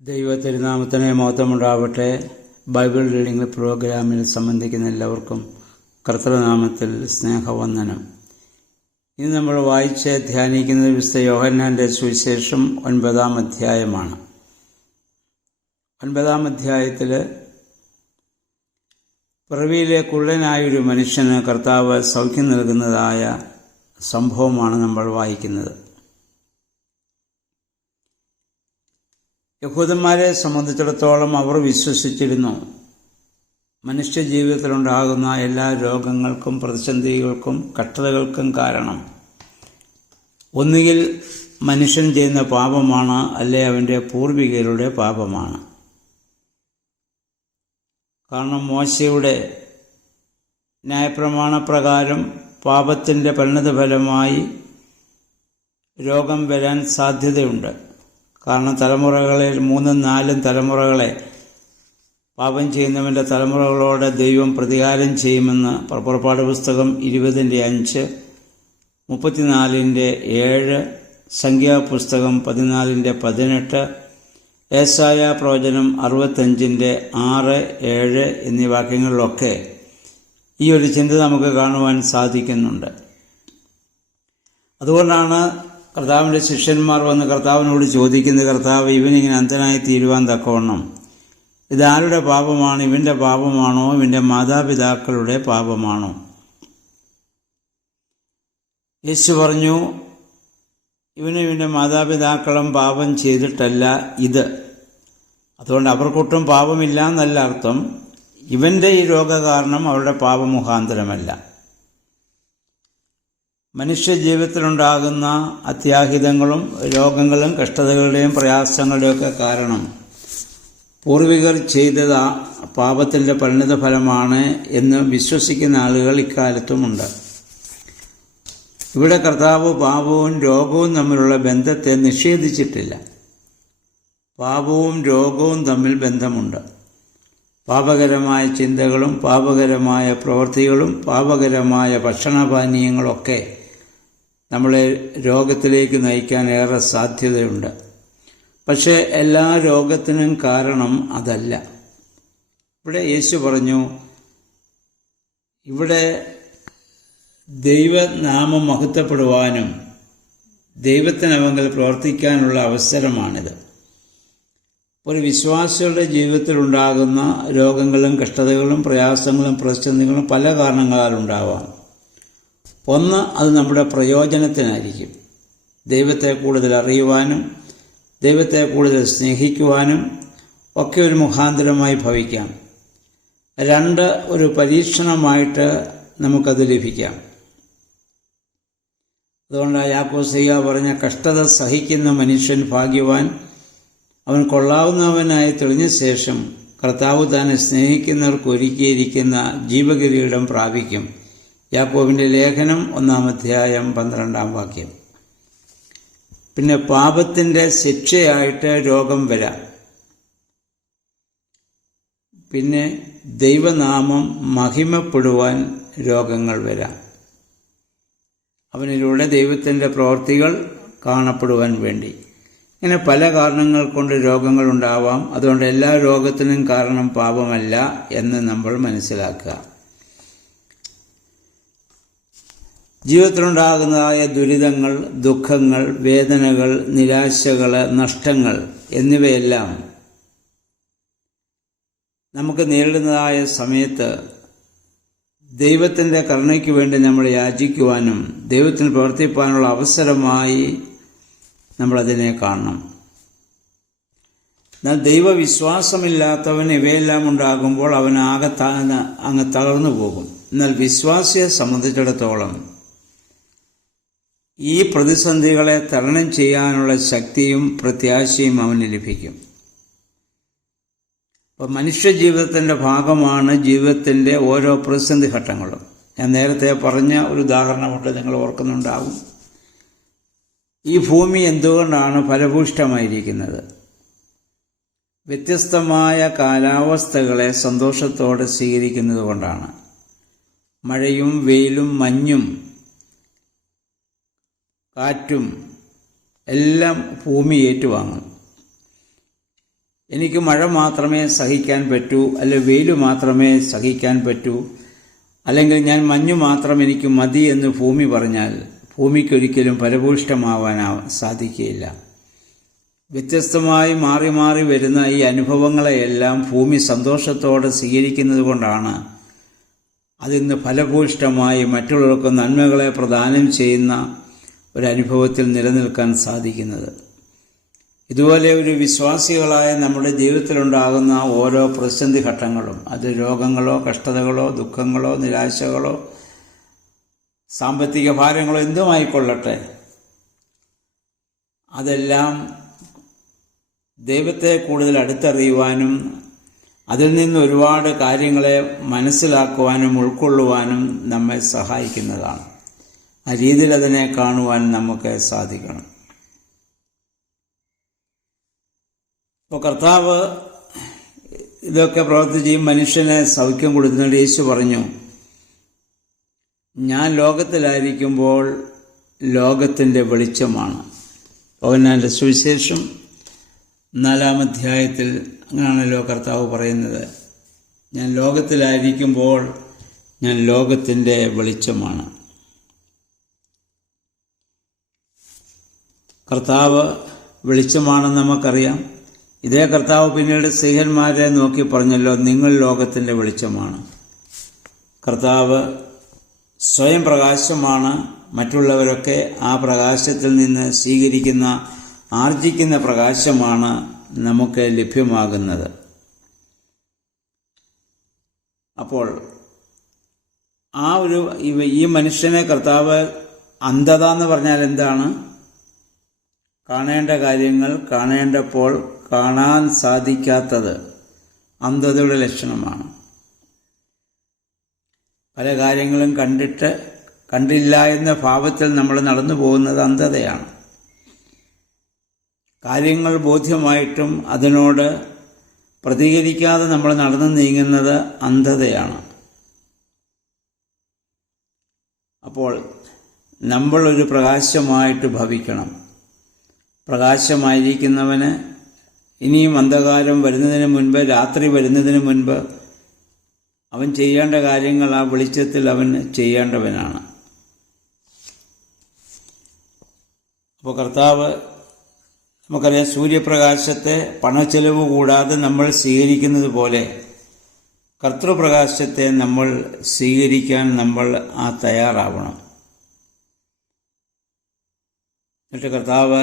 ദൈവ തിരുനാമത്തിന് മഹത്വമുണ്ടാവട്ടെ. Bible reading പ്രോഗ്രാമിൽ സംബന്ധിക്കുന്ന എല്ലാവർക്കും കർത്തൃനാമത്തിൽ സ്നേഹവന്ദനം. ഇന്ന് നമ്മൾ വായിച്ച് ധ്യാനിക്കുന്നത് വിശുദ്ധ യോഹന്നാന്റെ സുവിശേഷം 9-ാം അധ്യായമാണ്. 9-ാം അധ്യായത്തിൽ പിറവിയിലെ കുള്ളനായൊരു മനുഷ്യന് കർത്താവ് സൗഖ്യം നൽകുന്നതായ സംഭവമാണ് നമ്മൾ വായിക്കുന്നത്. യഹൂദന്മാരെ സംബന്ധിച്ചിടത്തോളം അവർ വിശ്വസിച്ചിരുന്നു, മനുഷ്യജീവിതത്തിലുണ്ടാകുന്ന എല്ലാ രോഗങ്ങൾക്കും പ്രതിസന്ധികൾക്കും കഷ്ടതകൾക്കും കാരണം ഒന്നുകിൽ മനുഷ്യൻ ചെയ്യുന്ന പാപമാണ്, അല്ലെ അവൻ്റെ പൂർവികരുടെ പാപമാണ്. കാരണം മോശയുടെ ന്യായപ്രമാണപ്രകാരം പാപത്തിൻ്റെ പരിണതഫലമായി രോഗം വരാൻ സാധ്യതയുണ്ട്. കാരണം തലമുറകളിൽ 3-4 തലമുറകളെ പാപം ചെയ്യുന്നവൻ്റെ തലമുറകളോട് ദൈവം പ്രതികാരം ചെയ്യുമെന്ന് പുറപ്പാട് പുസ്തകം 20-5, 34-7, സംഖ്യാപുസ്തകം 14-18, ഏശയ്യാ പ്രവചനം 65-6, 7 എന്നീ വാക്യങ്ങളിലൊക്കെ ഈ ഒരു ചിന്ത നമുക്ക് കാണുവാൻ സാധിക്കുന്നുണ്ട്. അതുകൊണ്ടാണ് കർത്താവിൻ്റെ ശിഷ്യന്മാർ വന്ന് കർത്താവിനോട് ചോദിക്കുന്നത്, കർത്താവ്, ഇവനിങ്ങനെ അന്ധനായി തീരുവാൻ തക്കവണ്ണം ഇതാരുടെ പാപമാണ്? ഇവൻ്റെ പാപമാണോ ഇവൻ്റെ മാതാപിതാക്കളുടെ പാപമാണോ? യേശു പറഞ്ഞു, ഇവനും ഇവൻ്റെ മാതാപിതാക്കളും പാപം ചെയ്തിട്ടല്ല ഇത്. അതുകൊണ്ട് അവർക്കൊട്ടും പാപമില്ല എന്നല്ല അർത്ഥം. ഇവൻ്റെ ഈ രോഗകാരണം അവരുടെ പാപമുഖാന്തരമല്ല. മനുഷ്യജീവിതത്തിലുണ്ടാകുന്ന അത്യാഹിതങ്ങളും രോഗങ്ങളും കഷ്ടതകളുടെയും പ്രയാസങ്ങളുടെയൊക്കെ കാരണം പൂർവികർ ചെയ്ത പാപത്തിൻ്റെ പരിണതഫലമാണ് എന്ന് വിശ്വസിക്കുന്ന ആളുകൾ ഇക്കാലത്തുമുണ്ട്. ഇവിടെ കർത്താവ് പാപവും രോഗവും തമ്മിലുള്ള ബന്ധത്തെ നിഷേധിച്ചിട്ടില്ല. പാപവും രോഗവും തമ്മിൽ ബന്ധമുണ്ട്. പാപകരമായ ചിന്തകളും പാപകരമായ പ്രവൃത്തികളും പാപകരമായ ഭക്ഷണപാനീയങ്ങളൊക്കെ നമ്മളെ രോഗത്തിലേക്ക് നയിക്കാൻ ഏറെ സാധ്യതയുണ്ട്. പക്ഷേ എല്ലാ രോഗത്തിനും കാരണം അതല്ല. ഇവിടെ യേശു പറഞ്ഞു, ഇവിടെ ദൈവനാമം മഹത്വപ്പെടുവാനും ദൈവത്തിനവങ്കിൽ പ്രവർത്തിക്കാനുള്ള അവസരമാണിത്. ഒരു വിശ്വാസികളുടെ ജീവിതത്തിലുണ്ടാകുന്ന രോഗങ്ങളും കഷ്ടതകളും പ്രയാസങ്ങളും പ്രതിസന്ധികളും പല കാരണങ്ങളാൽ ഉണ്ടാവാം. ഒന്ന്, അത് നമ്മുടെ പ്രയോജനത്തിനായിരിക്കും. ദൈവത്തെ കൂടുതൽ അറിയുവാനും ദൈവത്തെ കൂടുതൽ സ്നേഹിക്കുവാനും ഒക്കെ ഒരു മുഖാന്തരമായി ഭവിക്കാം. 2, ഒരു പരീക്ഷണമായിട്ട് നമുക്കത് ലഭിക്കാം. അതുകൊണ്ടാണ് യാക്കോബ് പറഞ്ഞ, കഷ്ടത സഹിക്കുന്ന മനുഷ്യൻ ഭാഗ്യവാൻ, അവൻ കൊള്ളാവുന്നവനായി തെളിഞ്ഞ ശേഷം കർത്താവ് തന്നെ സ്നേഹിക്കുന്നവർക്ക് ഒരുക്കിയിരിക്കുന്ന ജീവകിരീടം പ്രാപിക്കും. യാക്കോബിൻ്റെ ലേഖനം 1-ാം അധ്യായം 12-ാം വാക്യം. പിന്നെ പാപത്തിൻ്റെ ശിക്ഷയായിട്ട് രോഗം വരാം. പിന്നെ ദൈവനാമം മഹിമപ്പെടുവാൻ രോഗങ്ങൾ വരാം. അവനിലൂടെ ദൈവത്തിൻ്റെ പ്രവൃത്തികൾ കാണപ്പെടുവാൻ വേണ്ടി. ഇങ്ങനെ പല കാരണങ്ങൾ കൊണ്ട് രോഗങ്ങൾ ഉണ്ടാവാം. അതുകൊണ്ട് എല്ലാ രോഗത്തിനും കാരണം പാപമല്ല എന്ന് നമ്മൾ മനസ്സിലാക്കുക. ജീവിതത്തിലുണ്ടാകുന്നതായ ദുരിതങ്ങൾ, ദുഃഖങ്ങൾ, വേദനകൾ, നിരാശകൾ, നഷ്ടങ്ങൾ എന്നിവയെല്ലാം നമുക്ക് നേരിടുന്നതായ സമയത്ത് ദൈവത്തിൻ്റെ കരുണയ്ക്ക് വേണ്ടി നമ്മൾ യാചിക്കുവാനും ദൈവത്തിന് പ്രവർത്തിപ്പാനുള്ള അവസരമായി നമ്മളതിനെ കാണണം. എന്നാൽ ദൈവവിശ്വാസമില്ലാത്തവൻ ഇവയെല്ലാം ഉണ്ടാകുമ്പോൾ അവൻ അങ്ങ് തളർന്നു പോകും. എന്നാൽ വിശ്വാസിയെ സംബന്ധിച്ചിടത്തോളം ഈ പ്രതിസന്ധികളെ തരണം ചെയ്യാനുള്ള ശക്തിയും പ്രത്യാശയും അവന് ലഭിക്കും. അപ്പോൾ മനുഷ്യജീവിതത്തിൻ്റെ ഭാഗമാണ് ജീവിതത്തിൻ്റെ ഓരോ പ്രതിസന്ധി ഘട്ടങ്ങളും. ഞാൻ നേരത്തെ പറഞ്ഞ ഒരു ഉദാഹരണമുണ്ട്, നിങ്ങൾ ഓർക്കുന്നുണ്ടാവും. ഈ ഭൂമി എന്തുകൊണ്ടാണ് ഫലഭൂയിഷ്ഠമായിരിക്കുന്നത്? വ്യത്യസ്തമായ കാലാവസ്ഥകളെ സന്തോഷത്തോടെ സ്വീകരിക്കുന്നത് കൊണ്ടാണ്. മഴയും വെയിലും മഞ്ഞും കാറ്റും എല്ലാം ഭൂമി ഏറ്റുവാങ്ങും. എനിക്ക് മഴ മാത്രമേ സഹിക്കാൻ പറ്റൂ, അല്ലെങ്കിൽ വെയിൽ മാത്രമേ സഹിക്കാൻ പറ്റൂ, അല്ലെങ്കിൽ ഞാൻ മഞ്ഞു മാത്രം എനിക്ക് മതി എന്ന് ഭൂമി പറഞ്ഞാൽ ഭൂമിക്കൊരിക്കലും ഫലഭൂയിഷ്ഠമാവാൻ സാധിക്കുകയില്ല. വ്യത്യസ്തമായി മാറി മാറി വരുന്ന ഈ അനുഭവങ്ങളെയെല്ലാം ഭൂമി സന്തോഷത്തോടെ സ്വീകരിക്കുന്നത് കൊണ്ടാണ് അതിന്ന് ഫലഭൂയിഷ്ഠമായി മറ്റുള്ളവർക്ക് നന്മകളെ പ്രദാനം ചെയ്യുന്ന ഒരനുഭവത്തിൽ നിലനിൽക്കാൻ സാധിക്കുന്നത്. ഇതുപോലെ ഒരു വിശ്വാസികളായ നമ്മുടെ ജീവിതത്തിലുണ്ടാകുന്ന ഓരോ പ്രതിസന്ധി ഘട്ടങ്ങളും, അത് രോഗങ്ങളോ കഷ്ടതകളോ ദുഃഖങ്ങളോ നിരാശകളോ സാമ്പത്തിക ഭാരങ്ങളോ എന്തുമായിക്കൊള്ളട്ടെ, അതെല്ലാം ദൈവത്തെ കൂടുതൽ അടുത്തറിയുവാനും അതിൽ നിന്ന് ഒരുപാട് കാര്യങ്ങളെ മനസ്സിലാക്കുവാനും ഉൾക്കൊള്ളുവാനും നമ്മെ സഹായിക്കുന്നതാണ്. ആ രീതിയിൽ അതിനെ കാണുവാൻ നമുക്ക് സാധിക്കണം. ഇപ്പോൾ കർത്താവ് ഇതൊക്കെ പ്രവർത്തിച്ച് ഈ മനുഷ്യനെ സൗഖ്യം കൊടുക്കുന്നുണ്ട്. യേശു പറഞ്ഞു, ഞാൻ ലോകത്തിലായിരിക്കുമ്പോൾ ലോകത്തിൻ്റെ വെളിച്ചമാണ്. യോഹന്നാന്റെ സുവിശേഷം 4-ാം അധ്യായത്തിൽ അങ്ങനെയാണല്ലോ കർത്താവ് പറയുന്നത്, ഞാൻ ലോകത്തിലായിരിക്കുമ്പോൾ ഞാൻ ലോകത്തിൻ്റെ വെളിച്ചമാണ്. കർത്താവ് വെളിച്ചമാണെന്ന് നമുക്കറിയാം. ഇതേ കർത്താവ് പിന്നീട് സ്ത്രീഹന്മാരെ നോക്കി പറഞ്ഞല്ലോ, നിങ്ങൾ ലോകത്തിൻ്റെ വെളിച്ചമാണ്. കർത്താവ് സ്വയം പ്രകാശമാണ്. മറ്റുള്ളവരൊക്കെ ആ പ്രകാശത്തിൽ നിന്ന് സ്വീകരിക്കുന്ന ആർജിക്കുന്ന പ്രകാശമാണ് നമുക്ക് ലഭ്യമാകുന്നത്. അപ്പോൾ ഈ മനുഷ്യനെ കർത്താവ് അന്ധത എന്ന് പറഞ്ഞാൽ എന്താണ്? കാണേണ്ട കാര്യങ്ങൾ കാണേണ്ടപ്പോൾ കാണാൻ സാധിക്കാത്തത് അന്ധതയുടെ ലക്ഷണമാണ്. പല കാര്യങ്ങളും കണ്ടില്ല എന്ന ഭാവത്തിൽ നമ്മൾ നടന്നു പോകുന്നത് അന്ധതയാണ്. കാര്യങ്ങൾ ബോധ്യമായിട്ടും അതിനോട് പ്രതികരിക്കാതെ നമ്മൾ നടന്നു നീങ്ങുന്നത് അന്ധതയാണ്. അപ്പോൾ നമ്മളൊരു പ്രകാശമായിട്ട് ഭവിക്കണം. പ്രകാശമായിരിക്കുന്നവന് ഇനിയും അന്ധകാരം വരുന്നതിന് മുൻപ്, രാത്രി വരുന്നതിന് മുൻപ് അവൻ ചെയ്യേണ്ട കാര്യങ്ങൾ ആ വെളിച്ചത്തിൽ അവൻ ചെയ്യേണ്ടവനാണ്. അപ്പോൾ കർത്താവ്, നമുക്കറിയാം, സൂര്യപ്രകാശത്തെ പണച്ചെലവ് കൂടാതെ നമ്മൾ സ്വീകരിക്കുന്നത് പോലെ കർത്തൃപ്രകാശത്തെ നമ്മൾ സ്വീകരിക്കാൻ നമ്മൾ തയ്യാറാവണം. എന്നിട്ട് കർത്താവ്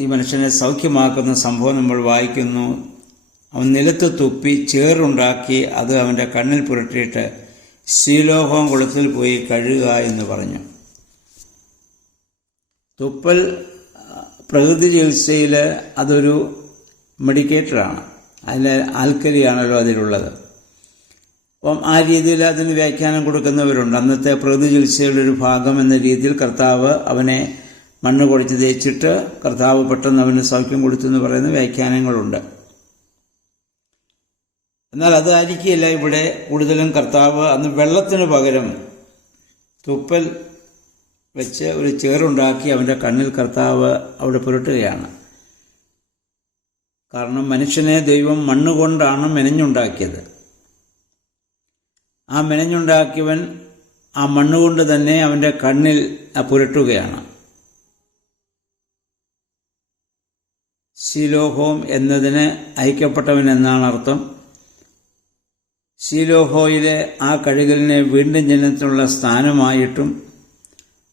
ഈ മനുഷ്യനെ സൗഖ്യമാക്കുന്ന സംഭവം നമ്മൾ വായിക്കുന്നു. അവൻ നിലത്ത് തുപ്പി ചേറുണ്ടാക്കി അത് അവൻ്റെ കണ്ണിൽ പുരട്ടിയിട്ട് ശീലോഹം കുളത്തിൽ പോയി കഴുകുക എന്ന് പറഞ്ഞു. തുപ്പൽ പ്രകൃതി ചികിത്സയിൽ അതൊരു മെഡിക്കേറ്ററാണ്. അതിൽ ആൽക്കലിയാണല്ലോ അതിലുള്ളത്. അപ്പം ആ രീതിയിൽ അതിന് വ്യാഖ്യാനം കൊടുക്കുന്നവരുണ്ട്. അന്നത്തെ പ്രകൃതി ചികിത്സയുടെ ഒരു ഭാഗം എന്ന രീതിയിൽ കർത്താവ് അവനെ മണ്ണ് കുഴച്ച് തേച്ചിട്ട് കർത്താവ് പെട്ടെന്ന് അവന് സൗഖ്യം കൊടുത്തു എന്ന് പറയുന്ന വ്യാഖ്യാനങ്ങളുണ്ട്. എന്നാൽ അതായിരിക്കില്ല ഇവിടെ. കൂടുതലും കർത്താവ് അന്ന് വെള്ളത്തിന് പകരം തുപ്പൽ വെച്ച് ഒരു ചേറുണ്ടാക്കി അവൻ്റെ കണ്ണിൽ കർത്താവ് അവിടെ പുരട്ടുകയാണ്. കാരണം മനുഷ്യനെ ദൈവം മണ്ണുകൊണ്ടാണ് മെനഞ്ഞുണ്ടാക്കിയത്. ആ മെനഞ്ഞുണ്ടാക്കിയവൻ ആ മണ്ണുകൊണ്ട് തന്നെ അവൻ്റെ കണ്ണിൽ പുരട്ടുകയാണ്. ശീലോഹോം എന്നതിന് അയക്കപ്പെട്ടവൻ എന്നാണ് അർത്ഥം. ശീലോഹോയിലെ ആ കഴുകലിനെ വീണ്ടും ജനത്തിനുള്ള സ്ഥാനമായിട്ടും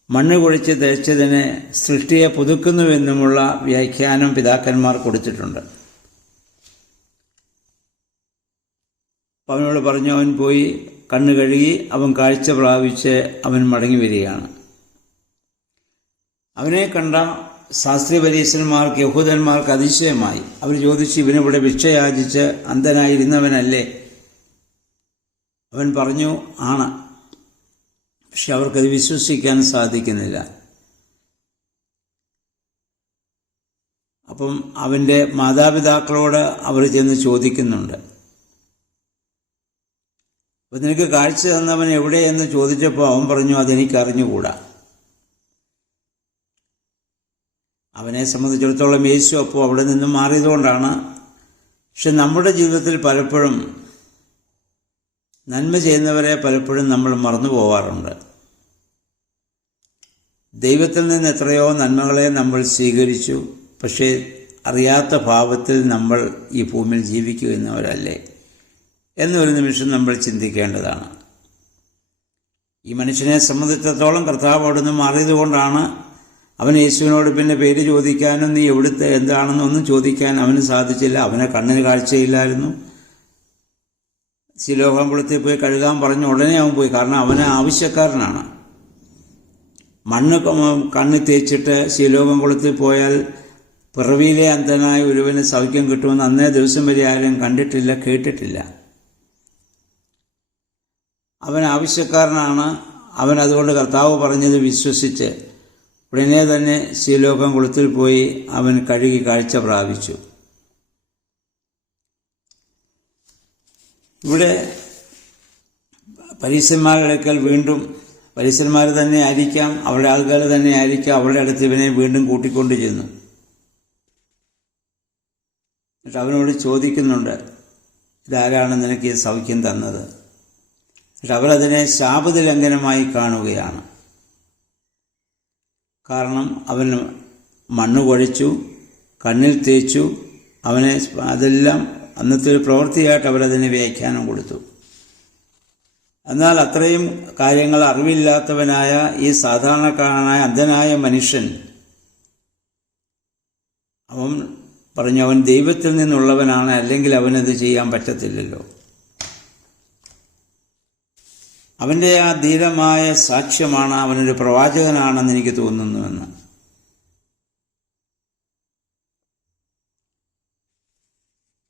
മണ്ണ് കുഴിച്ച് തേച്ചതിനെ സൃഷ്ടിയെ പുതുക്കുന്നുവെന്നുമുള്ള വ്യാഖ്യാനം പിതാക്കന്മാർ കൊടുത്തിട്ടുണ്ട്. അവനോട് പറഞ്ഞു, അവൻ പോയി കണ്ണ് കഴുകി അവൻ കാഴ്ച പ്രാപിച്ച് അവൻ മടങ്ങി വരികയാണ്. അവനെ കണ്ട ശാസ്ത്രീയ പരീക്ഷന്മാർക്ക്, യഹൂദന്മാർക്ക് അതിശയമായി. അവർ ചോദിച്ചു, ഇവനിവിടെ ഭിക്ഷ യാചിച്ച് അന്ധനായിരുന്നവനല്ലേ? അവൻ പറഞ്ഞു, ആണ്. പക്ഷെ അവർക്കത് വിശ്വസിക്കാൻ സാധിക്കുന്നില്ല. അപ്പം അവൻ്റെ മാതാപിതാക്കളോട് അവർ ചെന്ന് ചോദിക്കുന്നുണ്ട്. അപ്പം നിനക്ക് കാഴ്ച തന്നവൻ എവിടെയെന്ന് ചോദിച്ചപ്പോൾ അവൻ പറഞ്ഞു, അതെനിക്കറിഞ്ഞുകൂടാ. അവനെ സംബന്ധിച്ചിടത്തോളം യേശു അപ്പോൾ അവിടെ നിന്നും മാറിയതുകൊണ്ടാണ് പക്ഷെ നമ്മുടെ ജീവിതത്തിൽ പലപ്പോഴും നന്മ ചെയ്യുന്നവരെ പലപ്പോഴും നമ്മൾ മറന്നു പോവാറുണ്ട്. ദൈവത്തിൽ നിന്ന് എത്രയോ നന്മകളെ നമ്മൾ സ്വീകരിച്ചു, പക്ഷേ അറിയാത്ത ഭാവത്തിൽ നമ്മൾ ഈ ഭൂമിയിൽ ജീവിക്കുന്നവരല്ലേ എന്നൊരു നിമിഷം നമ്മൾ ചിന്തിക്കേണ്ടതാണ്. ഈ മനുഷ്യനെ സംബന്ധിച്ചിടത്തോളം കർത്താവ് അവിടുന്ന് മാറിയതുകൊണ്ടാണ് അവൻ യേശുവിനോട് പിന്നെ പേര് ചോദിക്കാനും നീ എവിടുത്തെ എന്താണെന്നൊന്നും ചോദിക്കാൻ അവന് സാധിച്ചില്ല. അവനെ കണ്ണിന് കാഴ്ചയില്ലായിരുന്നു. ശിലോകം കുളത്തിൽ പോയി കഴുകാൻ പറഞ്ഞ ഉടനെ അവൻ പോയി. കാരണം അവന് ആവശ്യക്കാരനാണ്. മണ്ണ് കണ്ണിൽ തേച്ചിട്ട് ശിലോകം കുളത്തിൽ പോയാൽ പിറവിയിലെ അന്ധനായ ഒരുവന് സൗഖ്യം കിട്ടുമെന്ന് അന്നേ ദിവസം വരെ ആരും കണ്ടിട്ടില്ല, കേട്ടിട്ടില്ല. അവൻ ആവശ്യക്കാരനാണ്. അവൻ അതുകൊണ്ട് കർത്താവ് പറഞ്ഞത് വിശ്വസിച്ച് ഉടനെ തന്നെ ശിലോകം കുളത്തിൽ പോയി അവൻ കഴുകി കാഴ്ച പ്രാപിച്ചു. ഇവിടെ പരീശന്മാരുടെ അടുക്കൽ വീണ്ടും പരീശന്മാർ തന്നെ ആയിരിക്കാം, അവരുടെ ആൾക്കാർ തന്നെ ആയിരിക്കാം, അവരുടെ അടുത്ത് ഇവനെ വീണ്ടും കൂട്ടിക്കൊണ്ട് ചെന്നു. എന്നിട്ട് അവനോട് ചോദിക്കുന്നുണ്ട്, ഇതാരാണ് നിനക്ക് ഈ സൗഖ്യം തന്നത്? എന്നിട്ട് അവരതിനെ ശാപലംഘനമായി കാണുകയാണ്. കാരണം അവന് മണ്ണ് കുഴച്ചു, കണ്ണിൽ തേച്ചു, അവനെ അതെല്ലാം അന്നത്തെ ഒരു പ്രവൃത്തിയായിട്ട് അവരതിന് വ്യാഖ്യാനം കൊടുത്തു. എന്നാൽ അത്രയും കാര്യങ്ങൾ അറിവില്ലാത്തവനായ ഈ സാധാരണക്കാരനായ അന്ധനായ മനുഷ്യൻ അവൻ പറഞ്ഞു അവൻ ദൈവത്തിൽ നിന്നുള്ളവനാണ്, അല്ലെങ്കിൽ അവനത് ചെയ്യാൻ പറ്റത്തില്ലല്ലോ. അവൻ്റെ ആ ധീരമായ സാക്ഷ്യമാണ് അവനൊരു പ്രവാചകനാണെന്ന് എനിക്ക് തോന്നുന്നുവെന്ന്.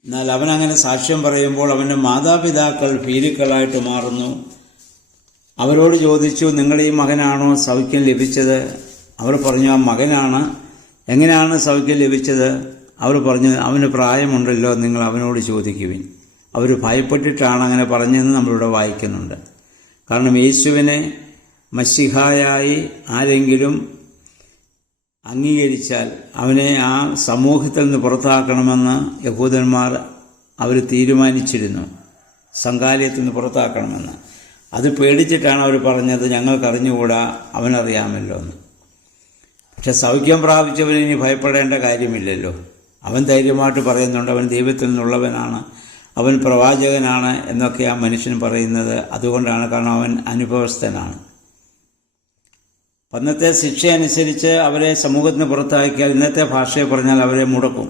എന്നാൽ അവനങ്ങനെ സാക്ഷ്യം പറയുമ്പോൾ അവൻ്റെ മാതാപിതാക്കൾ ഭീരുക്കളായിട്ട് മാറുന്നു. അവരോട് ചോദിച്ചു, നിങ്ങളുടെ ഈ മകനാണോ സൗഖ്യം ലഭിച്ചത്? അവർ പറഞ്ഞു, ആ മകനാണ്. എങ്ങനെയാണ് സൗഖ്യം ലഭിച്ചത്? അവർ പറഞ്ഞു, അവന് പ്രായമുണ്ടല്ലോ, നിങ്ങൾ അവനോട് ചോദിക്കുവിൻ. അവർ ഭയപ്പെട്ടിട്ടാണ് അങ്ങനെ പറഞ്ഞതെന്ന് നമ്മളിവിടെ വായിക്കുന്നുണ്ട്. കാരണം യേശുവിനെ മശിഹായായി ആരെങ്കിലും അംഗീകരിച്ചാൽ അവനെ ആ സമൂഹത്തിൽ നിന്ന് പുറത്താക്കണമെന്ന് യഹൂദന്മാർ അവർ തീരുമാനിച്ചിരുന്നു. സംഘാലയത്തിൽ നിന്ന് പുറത്താക്കണമെന്ന്. അത് പേടിച്ചിട്ടാണ് അവർ പറഞ്ഞത്, ഞങ്ങൾക്കറിഞ്ഞുകൂടാ, അവനറിയാമല്ലോ എന്ന്. പക്ഷെ സൗഖ്യം പ്രാപിച്ചവന് ഇനി ഭയപ്പെടേണ്ട കാര്യമില്ലല്ലോ. അവൻ ധൈര്യമായിട്ട് പറയുന്നുണ്ട്, അവൻ ദൈവത്തിൽ നിന്നുള്ളവനാണ്, അവൻ പ്രവാചകനാണ് എന്നൊക്കെ ആ മനുഷ്യൻ പറയുന്നത്. അതുകൊണ്ടാണ്, കാരണം അവൻ അനുഭവസ്ഥനാണ്. അന്നത്തെ ശിക്ഷ അനുസരിച്ച് അവരെ സമൂഹത്തിന് പുറത്താക്കിയാൽ, ഇന്നത്തെ ഭാഷയെ പറഞ്ഞാൽ അവരെ മുടക്കും.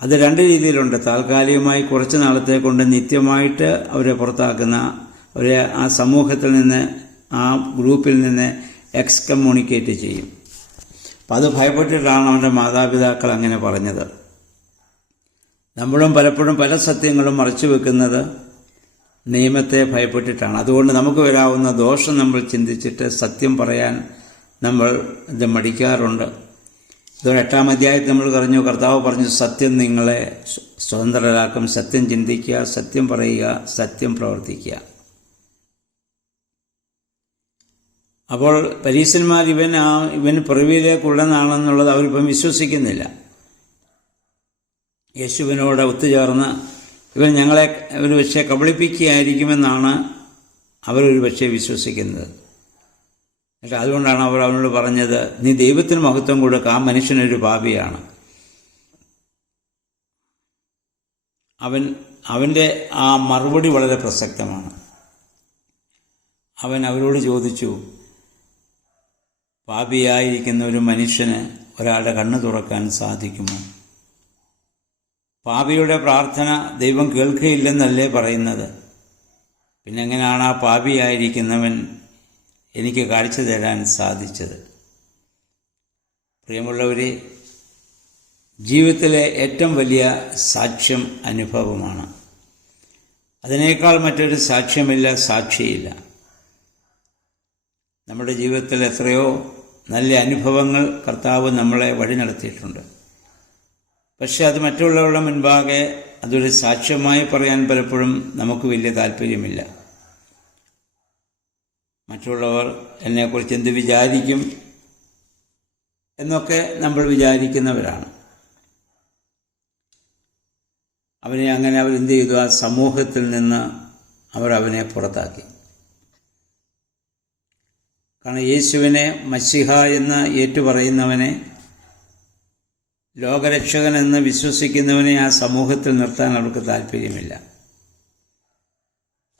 അത് രണ്ട് രീതിയിലുണ്ട്. താൽക്കാലികമായി കുറച്ച് നാളത്തെ കൊണ്ട് നിത്യമായിട്ട് അവരെ പുറത്താക്കുന്ന, അവരെ ആ സമൂഹത്തിൽ നിന്ന്, ആ ഗ്രൂപ്പിൽ നിന്ന് എക്സ്കമ്മ്യൂണിക്കേറ്റ് ചെയ്യും. അപ്പം അത് ഭയപ്പെട്ടിട്ടാണ് അവൻ്റെ മാതാപിതാക്കൾ അങ്ങനെ പറഞ്ഞത്. നമ്മളും പലപ്പോഴും പല സത്യങ്ങളും മറച്ചു വെക്കുന്നത് നിയമത്തെ ഭയപ്പെട്ടിട്ടാണ്. അതുകൊണ്ട് നമുക്ക് വരാവുന്ന ദോഷം നമ്മൾ ചിന്തിച്ചിട്ട് സത്യം പറയാൻ നമ്മൾ ഇത് മടിക്കാറുണ്ട്. ഇതൊരു 8-ാം അധ്യായത്തിൽ നമ്മൾ പറഞ്ഞു, കർത്താവ് പറഞ്ഞു, സത്യം നിങ്ങളെ സ്വതന്ത്രരാക്കും. സത്യം ചിന്തിക്കുക, സത്യം പറയുക, സത്യം പ്രവർത്തിക്കുക. അപ്പോൾ പരീശന്മാർ ഇവൻ പിറവിയിലേക്കുള്ളതാണെന്നുള്ളത് അവരിപ്പം വിശ്വസിക്കുന്നില്ല. യേശുവിനോട് ഒത്തുചേർന്ന് ഇവൻ ഞങ്ങളെ ഒരു പക്ഷേ കബളിപ്പിക്കുകയായിരിക്കുമെന്നാണ് അവരൊരു പക്ഷേ വിശ്വസിക്കുന്നത്. എന്നിട്ട് അതുകൊണ്ടാണ് അവർ അവനോട് പറഞ്ഞത്, നീ ദൈവത്തിന് മഹത്വം കൊടുക്കുക, ആ മനുഷ്യനൊരു പാപിയാണ്. അവൻ്റെ ആ മറുപടി വളരെ പ്രസക്തമാണ്. അവൻ അവരോട് ചോദിച്ചു, പാപിയായിരിക്കുന്ന ഒരു മനുഷ്യന് ഒരാളുടെ കണ്ണ് തുറക്കാൻ സാധിക്കുമോ? പാപിയുടെ പ്രാർത്ഥന ദൈവം കേൾക്കുകയില്ലെന്നല്ലേ പറയുന്നത്. പിന്നെ എങ്ങനെയാണ് ആ പാപിയായിരിക്കുന്നവൻ എനിക്ക് കാഴ്ച തരാൻ സാധിച്ചത്? പ്രിയമുള്ളവരെ, ജീവിതത്തിലെ ഏറ്റവും വലിയ സാക്ഷ്യം അനുഭവമാണ്. അതിനേക്കാൾ മറ്റൊരു സാക്ഷ്യമില്ല, സാക്ഷിയില്ല. നമ്മുടെ ജീവിതത്തിൽ എത്രയോ നല്ല അനുഭവങ്ങൾ കർത്താവ് നമ്മളെ വഴി നടത്തിയിട്ടുണ്ട്. പക്ഷെ അത് മറ്റുള്ളവരുടെ മുൻപാകെ അതൊരു സാക്ഷ്യമായി പറയാൻ പലപ്പോഴും നമുക്ക് വലിയ താല്പര്യമില്ല. മറ്റുള്ളവർ എന്നെക്കുറിച്ച് എന്ത് വിചാരിക്കും എന്നൊക്കെ നമ്മൾ വിചാരിക്കുന്നവരാണ്. അവനെ അങ്ങനെ അവരെന്ത് ചെയ്തു? ആ സമൂഹത്തിൽ നിന്ന് അവനെ പുറത്താക്കി. കാരണം യേശുവിനെ മശിഹ എന്ന് ഏറ്റുപറയുന്നവനെ, ലോകരക്ഷകൻ എന്ന് വിശ്വസിക്കുന്നവനെ ആ സമൂഹത്തിൽ നിർത്താൻ അവർക്ക് താല്പര്യമില്ല.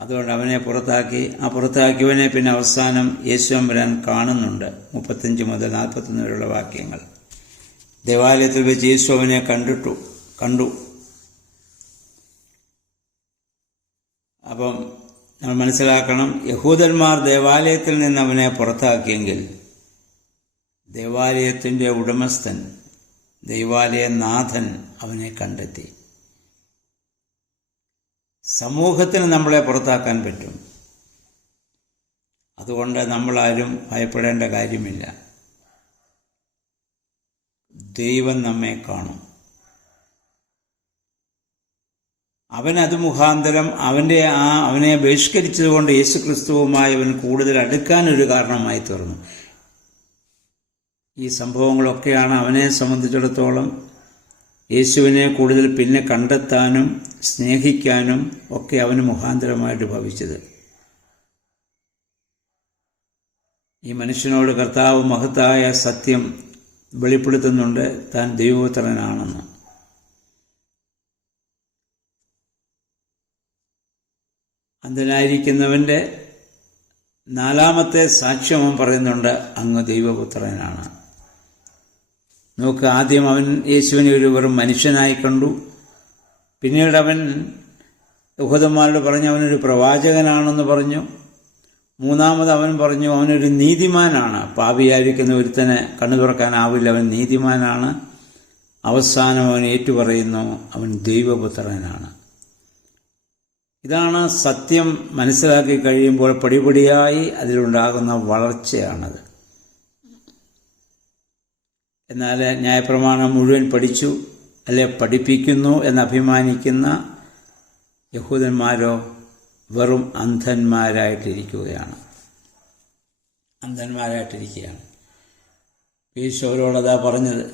അതുകൊണ്ട് അവനെ പുറത്താക്കി. ആ പുറത്താക്കിയവനെ പിന്നെ അവസാനം യേശുവമ്പുരാൻ കാണുന്നുണ്ട്. 35 മുതൽ 41 വരെയുള്ള വാക്യങ്ങൾ. ദേവാലയത്തിൽ വെച്ച് യേശു അവനെ കണ്ടു. അപ്പം നമ്മൾ മനസ്സിലാക്കണം, യഹൂദന്മാർ ദേവാലയത്തിൽ നിന്ന് അവനെ പുറത്താക്കിയെങ്കിൽ ദേവാലയത്തിൻ്റെ ഉടമസ്ഥൻ, ദൈവാലയനാഥൻ അവനെ കണ്ടെത്തി. സമൂഹത്തിന് നമ്മളെ പുറത്താക്കാൻ പറ്റും. അതുകൊണ്ട് നമ്മളാരും ഭയപ്പെടേണ്ട കാര്യമില്ല. ദൈവം നമ്മെ കാണും. അവനത് മുഖാന്തരം അവനെ ബഹിഷ്കരിച്ചതുകൊണ്ട് യേശുക്രിസ്തുവുമായി അവൻ കൂടുതൽ അടുക്കാനൊരു കാരണമായി തീർന്നു. ഈ സംഭവങ്ങളൊക്കെയാണ് അവനെ സംബന്ധിച്ചിടത്തോളം യേശുവിനെ കൂടുതൽ പിന്നെ കണ്ടെത്താനും സ്നേഹിക്കാനും ഒക്കെ അവന് മുഖാന്തരമായിട്ട് ഭവിച്ചത്. ഈ മനുഷ്യനോട് കർത്താവ് മഹത്തായ സത്യം വെളിപ്പെടുത്തുന്നുണ്ട്, താൻ ദൈവപുത്രനാണെന്ന്. അന്ധനായിരിക്കുന്നവൻ്റെ 4ാമത്തെ സാക്ഷ്യം അവൻ പറയുന്നുണ്ട്, അങ്ങ് ദൈവപുത്രനാണ്. നോക്ക്, ആദ്യം അവൻ യേശുവിനെ ഒരു വെറും മനുഷ്യനായി കണ്ടു. പിന്നീട് അവൻ യഹൂദന്മാരോട് പറഞ്ഞു അവനൊരു പ്രവാചകനാണെന്ന് പറഞ്ഞു. 3ാമത് അവൻ പറഞ്ഞു അവനൊരു നീതിമാനാണ്. പാപിയായിരിക്കുന്ന ഒരുത്തനെ കണ്ണു തുറക്കാനാവില്ല, അവൻ നീതിമാനാണ്. അവസാനം അവൻ ഏറ്റുപറയുന്നു, അവൻ ദൈവപുത്രനാണ്. ഇതാണ് സത്യം. മനസ്സിലാക്കി കഴിയുമ്പോൾ പടിപടിയായി അതിലുണ്ടാകുന്ന വളർച്ചയാണത്. എന്നാൽ ന്യായപ്രമാണം മുഴുവൻ പഠിച്ചു അല്ലെ പഠിപ്പിക്കുന്നു എന്നഭിമാനിക്കുന്ന യഹൂദന്മാരോ വെറും അന്ധന്മാരായിട്ടിരിക്കുകയാണ്. യേശു അവരോടതാ പറഞ്ഞത്,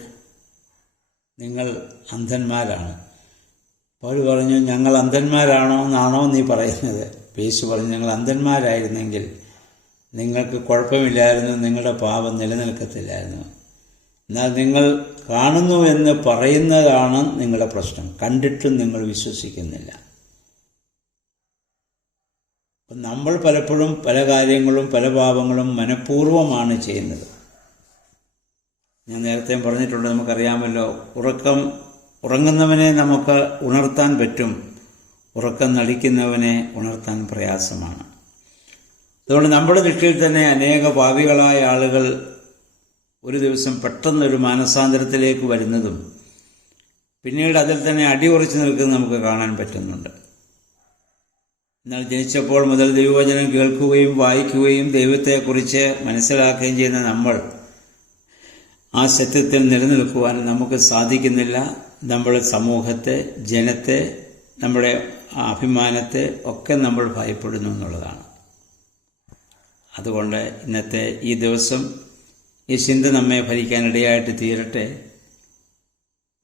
നിങ്ങൾ അന്ധന്മാരാണ്. പൗൽ പറഞ്ഞു, ഞങ്ങൾ അന്ധന്മാരാണോ എന്നാണോ നീ പറയുന്നത്? യേശു പറഞ്ഞു, നിങ്ങൾ അന്ധന്മാരായിരുന്നെങ്കിൽ നിങ്ങൾക്ക് കുഴപ്പമില്ലായിരുന്നു, നിങ്ങളുടെ പാപം നിലനിൽക്കത്തില്ലായിരുന്നു. എന്നാൽ നിങ്ങൾ കാണുന്നുവെന്ന് പറയുന്നതാണ് നിങ്ങളുടെ പ്രശ്നം. കണ്ടിട്ടും നിങ്ങൾ വിശ്വസിക്കുന്നില്ല. അപ്പം നമ്മൾ പലപ്പോഴും പല കാര്യങ്ങളും പല പാപങ്ങളും മനഃപൂർവ്വമാണ് ചെയ്യുന്നത്. ഞാൻ നേരത്തെ പറഞ്ഞിട്ടുണ്ട്, നമുക്കറിയാമല്ലോ, ഉറങ്ങുന്നവനെ നമുക്ക് ഉണർത്താൻ പറ്റും, ഉറക്കം നടിക്കുന്നവനെ ഉണർത്താൻ പ്രയാസമാണ്. അതുകൊണ്ട് നമ്മുടെ ദൃഷ്ടിയിൽ തന്നെ അനേക പാപികളായ ആളുകൾ ഒരു ദിവസം പെട്ടെന്നൊരു മാനസാന്തരത്തിലേക്ക് വരുന്നതും പിന്നീട് അതിൽ തന്നെ അടിയുറച്ചു നിൽക്കുന്നത് നമുക്ക് കാണാൻ പറ്റുന്നുണ്ട്. എന്നാൽ ജനിച്ചപ്പോൾ മുതൽ ദൈവവചനം കേൾക്കുകയും വായിക്കുകയും ദൈവത്തെക്കുറിച്ച് മനസ്സിലാക്കുകയും ചെയ്യുന്ന നമ്മൾ ആ സത്യത്തിൽ നിലനിൽക്കുവാൻ നമുക്ക് സാധിക്കുന്നില്ല. നമ്മൾ സമൂഹത്തെ, ജനത്തെ, നമ്മുടെ അഭിമാനത്തെ ഒക്കെ നമ്മൾ ഭയപ്പെടുന്നു എന്നുള്ളതാണ്. അതുകൊണ്ട് ഇന്നത്തെ ഈ ദിവസം ഈ ചിന്ത നമ്മെ ഭരിക്കാനിടയായിട്ട് തീരട്ടെ.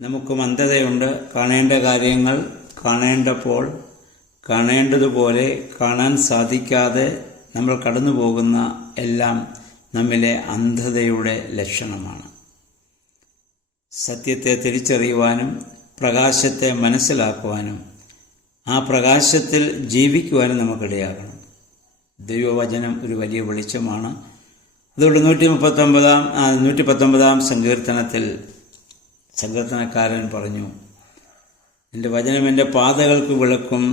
നമുക്കും അന്ധതയുണ്ട്. കാണേണ്ട കാര്യങ്ങൾ കാണേണ്ടപ്പോൾ കാണേണ്ടതുപോലെ കാണാൻ സാധിക്കാതെ നമ്മൾ കടന്നു പോകുന്ന എല്ലാം നമ്മിലെ അന്ധതയുടെ ലക്ഷണമാണ്. സത്യത്തെ തിരിച്ചറിയുവാനും പ്രകാശത്തെ മനസ്സിലാക്കുവാനും ആ പ്രകാശത്തിൽ ജീവിക്കുവാനും നമുക്കിടയാകണം. ദൈവവചനം ഒരു വലിയ വെളിച്ചമാണ്. അതുകൊണ്ട് 119 സങ്കീർത്തനത്തിൽ സങ്കീർത്തനക്കാരൻ പറഞ്ഞു, എൻ്റെ വചനം എൻ്റെ പാതകൾക്ക് വിളക്കും,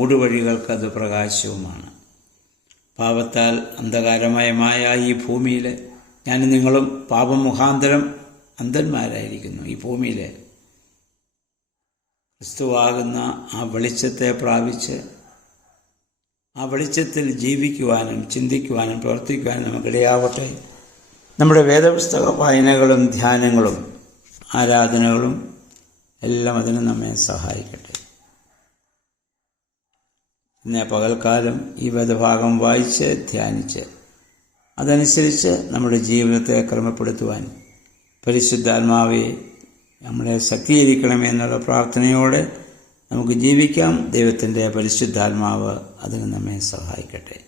ഊടുവഴികൾക്ക് അത് പ്രകാശവുമാണ്. പാപത്താൽ അന്ധകാരമയമായ ഈ ഭൂമിയിൽ ഞാനും നിങ്ങളും പാപം മുഖാന്തരം അന്ധന്മാരായിരിക്കുന്നു. ഈ ഭൂമിയിൽ ക്രിസ്തുവാകുന്ന ആ വെളിച്ചത്തെ പ്രാപിച്ച് ആ വെളിച്ചത്തിൽ ജീവിക്കുവാനും ചിന്തിക്കുവാനും പ്രവർത്തിക്കുവാനും നമുക്കിടയാവട്ടെ. നമ്മുടെ വേദപുസ്തക വായനകളും ധ്യാനങ്ങളും ആരാധനകളും എല്ലാം അതിന് നമ്മെ സഹായിക്കട്ടെ. ഇന്ന് പകൽക്കാലം ഈ വേദഭാഗം വായിച്ച് ധ്യാനിച്ച് അതനുസരിച്ച് നമ്മുടെ ജീവിതത്തെ ക്രമപ്പെടുത്തുവാൻ പരിശുദ്ധാത്മാവെ നമ്മളെ ശക്തീകരിക്കണമെന്നുള്ള പ്രാർത്ഥനയോടെ നമുക്ക് ജീവിക്കാം. ദൈവത്തിൻ്റെ പരിശുദ്ധാത്മാവ് അതിന് നമ്മെ സഹായിക്കട്ടെ.